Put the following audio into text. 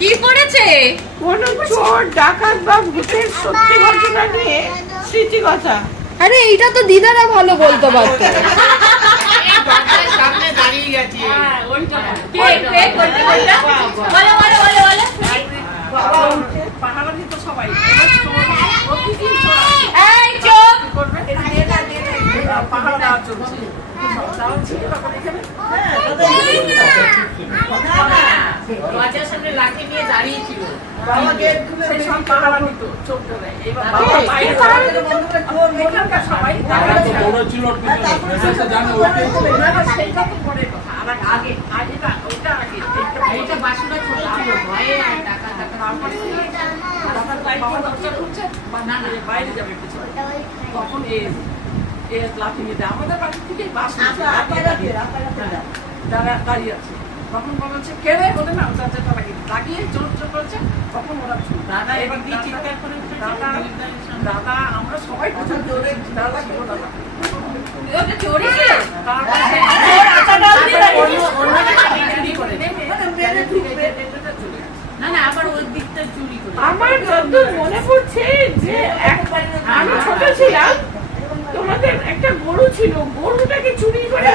কি করেছে? কোন চোর ডাকাত বা ভূতের সত্যি ঘটনা নিয়ে স্মৃতি কথা। আরে এইটা তো দিদারা ভালো বলতে পারতো। সামনে দাঁড়িয়ে গেছে। পাহাড়া দিত সবাই। পাহাড়া দেওয়া চলছে। সামনে লাঠি নিয়ে দাঁড়িয়ে ছিল। পাহাড়া দিত চোখ ধরে। এবার সবাই সেইটা তো পরে কথা। আর আগে ওইটা আগে এইটা বাসুটা ছোট ছিল ভয়ে টাকা বাইরে যাবে কিছু তখন লাঠি নিয়ে দেয় আমাদের বাড়ি থেকে বাস দাঁড়িয়ে আছে তখন বলছে কেড়ে বলে না লাগিয়ে জোর জোর করছে তখন ওরা দাদা এবার দিয়ে চিৎকার করে দাদা আমরা সবাই প্রচুর জোরে দাদা ছিল দাদা আমার যতদূর মনে পড়ছে যে আমি ছোট ছিলাম তোমাদের একটা গরু ছিল গরুটাকে চুরি করে